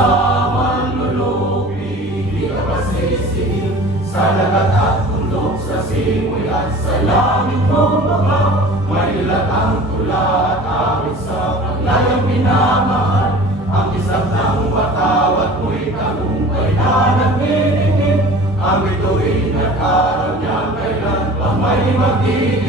sa manlulupi, di ka pasisihin sa lagat at bundok, sa simoy at sa langit bumaba. May nilatang tula at awit sa paglayang minamahal, ang isang ng patawat mo'y tagumpay na nagbibigay. Ang bituin at araw niya kailan pa may magiging